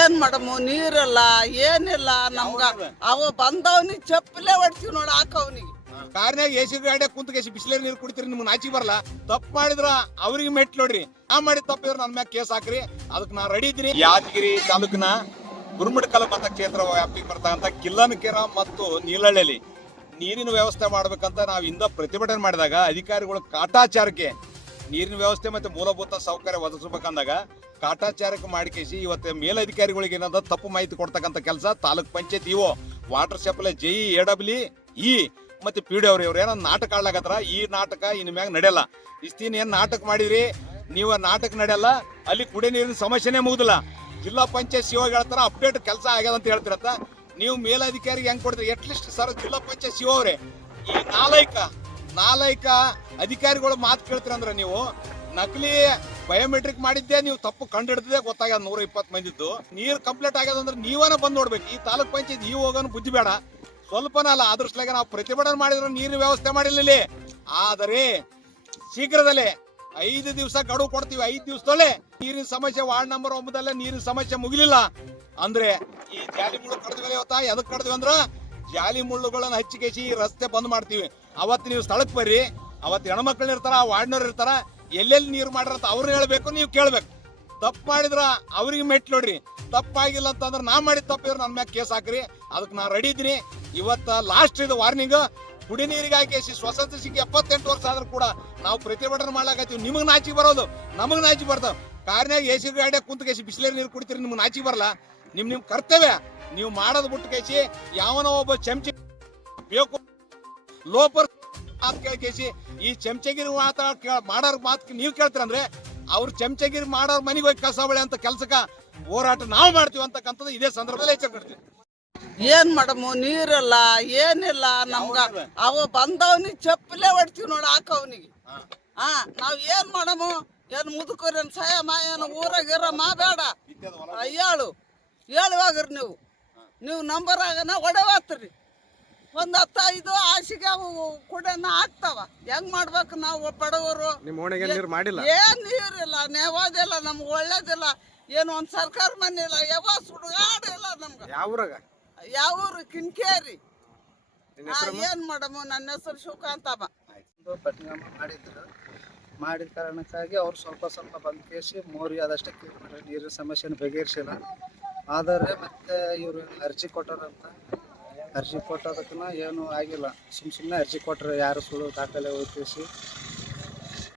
ಏನ್ ಮಾಡಮು ನೀರಿಲ್ಲ ಏನಿಲ್ಲ ನಮ್ಗ ಅವ ಬಂದವನಿಗೆ ಚಪ್ಪಲೇ ಹೊಡ್ತೀವಿ ನೋಡ ಹಾಕವನಿಗೆ ಕಾರ್ನಾಗ ಎಸಿ ಗಾಡಿ ಕುಂತ ಬಿಸಿಲೇರಿ ನೀರು ಕುಡಿತೀರಿ ನಿಮ್ಗೆ ನಾಚಿ ಬರಲ್ಲ. ತಪ್ಪು ಮಾಡಿದ್ರ ಅವ್ರಿಗೆ ಮೆಟ್ ನೋಡ್ರಿ. ನಾ ಮಾಡಿ ತಪ್ಪಿದ್ರೆ ನನ್ನ ಮ್ಯಾಗ ಕೇಸ್ ಹಾಕ್ರಿ, ಅದಕ್ಕೆ ನಾ ರೆಡಿ ಇದ್ರಿ. ಯಾದಗಿರಿ ತಾಲೂಕಿನ ಗುರುಮಠಕಲ್ ಮತಕ್ಷೇತ್ರ ವ್ಯಾಪ್ತಿಗೆ ಬರ್ತಕ್ಕಂಥ ಕಿಲ್ಲನಕೆರೆ ಮತ್ತು ನೀಲಹಳ್ಳಿಯಲ್ಲಿ ನೀರಿನ ವ್ಯವಸ್ಥೆ ಮಾಡ್ಬೇಕಂತ ನಾವು ಇಂದ ಪ್ರತಿಭಟನೆ ಮಾಡಿದಾಗ ಅಧಿಕಾರಿಗಳು ಕಾಟಾಚಾರಕ್ಕೆ ನೀರಿನ ವ್ಯವಸ್ಥೆ ಮತ್ತೆ ಮೂಲಭೂತ ಸೌಕರ್ಯ ಒದಗಿಸ್ಬೇಕಂದಾಗ ಕಾಟಾಚಾರಕ್ಕೆ ಮಾಡಿಕೇಸಿ ಇವತ್ತು ಮೇಲಧಿಕಾರಿಗಳಿಗೆ ಏನದ ತಪ್ಪು ಮಾಹಿತಿ ಕೊಡ್ತಕ್ಕಂಥ ಕೆಲಸ taluk panchayat EO water supply ಜೈ ಎಡಬ್ಲ್ಯೂ ಇ ಮತ್ತೆ ಪಿಡಿ ಇವ್ರು ಏನೋ ನಾಟಕ ಆಡ್ಲಾಕತ್ರ. ಈ ನಾಟಕ ಇನ್ ಮ್ಯಾಗ ನಡೆಯಲ್ಲ. ಇಷ್ಟಿನ ಏನ್ ನಾಟಕ ಮಾಡಿದ್ರಿ ನೀವು, ನಾಟಕ ನಡೆಯಲ್ಲ. ಅಲ್ಲಿ ಕುಡಿಯ ನೀರಿನ ಸಮಸ್ಯೆನೇ ಮುಗುದಿಲ್ಲ. ಜಿಲ್ಲಾ ಪಂಚಾಯತ್ ಸಿಒ ಹೇಳ್ತಾರ ಅಪ್ಡೇಟ್ ಕೆಲಸ ಆಗ್ಯದ ಅಂತ ಹೇಳ್ತಿರತ್ತ. ನೀವು ಮೇಲಧಿಕಾರಿಗೆ ಹೆಂಗ್ ಕೊಡ್ತೀರಿ? ಅಟ್ಲೀಸ್ಟ್ ಸರ್ ಜಿಲ್ಲಾ ಪಂಚಾಯತ್ ಸಿಒ ಅವ್ರೆ ಈ ನಾಲೈಕ ಅಧಿಕಾರಿಗಳು ಮಾತು ಕೇಳ್ತೀರಂದ್ರೆ ನೀವು ನಕಲಿ ಬಯೋಮೆಟ್ರಿಕ್ ಮಾಡಿದ್ದೆ ನೀವು ತಪ್ಪು ಕಂಡು ಹಿಡಿದೇ ಗೊತ್ತಾಗ್ಯದ. 120 ಮಂದಿದ್ದು ನೀರು ಕಂಪ್ಲೀಟ್ ಆಗ್ಯದ ಅಂದ್ರೆ ನೀವನ ಬಂದ್ ನೋಡ್ಬೇಕು. ಈ ತಾಲೂಕ್ ಪಂಚಾಯತ್ ಈ ಹೋಗೋನು ಬುದ್ಧಿ ಬೇಡ, ಸ್ವಲ್ಪನ ಅಲ್ಲ. ಅದ್ರಸ್ಲಾಗ ನಾವು ಪ್ರತಿಭಟನೆ ಮಾಡಿದ್ರು ನೀರಿನ ವ್ಯವಸ್ಥೆ ಮಾಡಿಲ್ಲ. ಆದರೆ ಶೀಘ್ರದಲ್ಲೇ 5 ದಿವಸ ಗಡುವು ಕೊಡ್ತೀವಿ. 5 ದಿವಸದಲ್ಲೇ ನೀರಿನ ಸಮಸ್ಯೆ ವಾರ್ಡ್ ನಂಬರ್ 9 ನೀರಿನ ಸಮಸ್ಯೆ ಮುಗಿಲಿಲ್ಲ ಅಂದ್ರೆ ಈ ಜಾಲಿ ಮುಳ್ಳು ಕಡ್ದ್ವಿ. ಇವತ್ತ ಎದಕ್ ಕಡ್ದ್ವಿ ಅಂದ್ರ ಜಾಲಿ ಮುಳ್ಳುಗಳನ್ನ ಹಚ್ಚಿಕೇಸಿ ರಸ್ತೆ ಬಂದ್ ಮಾಡ್ತೀವಿ. ಅವತ್ತು ನೀವು ಸ್ಥಳಕ್ಕೆ ಬರ್ರಿ. ಅವತ್ತು ಹೆಣ್ಮಕ್ಳು ಇರ್ತಾರ, ವಾರ್ಡ್ನವ್ರು ಇರ್ತಾರ, ಎಲ್ಲೆಲ್ಲಿ ನೀರು ಮಾಡಿರತ್ತ ಅವ್ರು ಹೇಳ್ಬೇಕು, ನೀವು ಕೇಳ್ಬೇಕು. ತಪ್ಪು ಮಾಡಿದ್ರ ಅವ್ರಿಗೆ ಮೆಟ್ ನೋಡ್ರಿ. ತಪ್ಪಾಗಿಲ್ಲ ಅಂತಂದ್ರೆ ನಾ ಮಾಡಿದ ತಪ್ಪಿದ್ರೆ ನನ್ನ ಮ್ಯಾಗ ಕೇಸ್ ಹಾಕ್ರಿ, ಅದಕ್ಕೆ ನಾ ರೆಡಿ ಇದ್ದೀನಿ. ಇವತ್ತ ಲಾಸ್ಟ್ ಇದು ವಾರ್ನಿಂಗ್. ಕುಡಿ ನೀರಿಗೆ ಹಾಕಿ ಸ್ವತಂತ್ರ ಸಿಕ್ಕಿ 78 ವರ್ಷ ಆದ್ರೂ ಕೂಡ ನಾವು ಪ್ರತಿಭಟನೆ ಮಾಡ್ಲಾಕತ್ತೀವಿ. ನಿಮಗೆ ನಾಚಿಗೆ ಬರೋದು, ನಮಗೆ ನಾಚಿಗೆ ಬರ್ತಾವ. ಕಾರ್ನಾಗ ಎಸಿ ಗಾಡಿ ಕುಂತ ಬಿಸಿಲೇರಿ ನೀರು ಕುಡಿತೀರಿ, ನಿಮ್ಗೆ ನಾಚಿಗೆ ಬರಲ್ಲ. ನಿಮ್ ಕರ್ತವ್ಯ ನೀವು ಮಾಡೋದು ಬಿಟ್ಟು ಕೇಸಿ ಯಾವನೋ ಒಬ್ಬ ಚಮಚಿ ಬೇಕು ಲೋಪರ್ ಮಾತು ಕೇಳಿಕೇಸಿ ಈ ಚಮಚಗಿರಿ ಮಾಡೋರ್ ಮಾತು ನೀವು ಕೇಳ್ತೀರಂದ್ರೆ ಅವ್ರ ಚಮಚಗಿರಿ ಮಾಡೋರ್ ಮನೆಗೆ ಹೋಗಿ ಕಸ ಬಳೆ ಅಂತ ಕೆಲ್ಸಕ್ಕ ಹೋರಾಟ ನಾವು ಮಾಡ್ತೀವಿ ಅಂತಕ್ಕಂಥದ್ದು ಇದೇ ಸಂದರ್ಭದಲ್ಲಿ ಎಚ್ಚರಿಕೆ. ಏನ್ ಮಾಡಮು ನೀರಿಲ್ಲ ಏನಿಲ್ಲ ನಮ್ಗ ಅವ ಬಂದವನಿಗೆ ಚಪ್ಪಲೇ ಹೊಡ್ತೀವಿ ನೋಡ ಹಾಕವನಿಗೆ. ನಾವ್ ಏನ್ ಮಾಡಮು? ಏನ್ ಮುದುಕರೇನ್ ಸಯಮ ಏನು ಊರಾಗಿರಮ್ಮ ಬೇಡ ಹೇಳುವಾಗ್ರಿ ನೀವು ನಂಬರ್ ಆಗನ ಹೊಡೆವಾತ್ರಿ. 1 10 5 ಆಸಿಗೆ ಅವು ಕುಡನ ಆಗ್ತಾವ. ಹೆಂಗ್ ಮಾಡ್ಬೇಕು ನಾವು ಬಡವರು? ಏನ್ ನೀರಿಲ್ಲ, ನೇವಾದಿಲ್ಲ, ನಮ್ಗೆ ಒಳ್ಳೇದಿಲ್ಲ. ಏನು ಒಂದ್ ಸರ್ಕಾರ ಮನೆ ಇಲ್ಲ, ಯಾವ ಸುಡುಗಾಡಿಲ್ಲ ನಮ್ಗ. ಯಾವೂರು? ಕಿನ್ಕೇರಿ. ಏನ್ ಮಾಡಮು? ನನ್ನ ಹೆಸರು ಶಿವಕಾಂತಮ್ಮ. ಪಟ್ನಾಮ ಮಾಡಿದ ಕಾರಣಕ್ಕಾಗಿ ಅವ್ರು ಸ್ವಲ್ಪ ಬಂದ್ ಕೇಸಿ ಮೋರಿ ಅದಷ್ಟೇ ಕ್ಲೀನ್ ಮಾಡ್ರಿ. ನೀರಿನ ಸಮಸ್ಯೆನ ಬಗೆಹರಿಸಿಲ್ಲ. ಆದರೆ ಮತ್ತೆ ಇವರು ಅರ್ಜಿ ಕೊಟ್ಟಾರಂತ. ಅರ್ಜಿ ಕೊಟ್ಟೋದಕ್ಕೂ ಏನು ಆಗಿಲ್ಲ. ಸುಮ್ಮನೆ ಅರ್ಜಿ ಕೊಟ್ಟರೆ ಯಾರು ಸುಳ್ಳು ದಾಖಲೆ ಓದಿಸಿ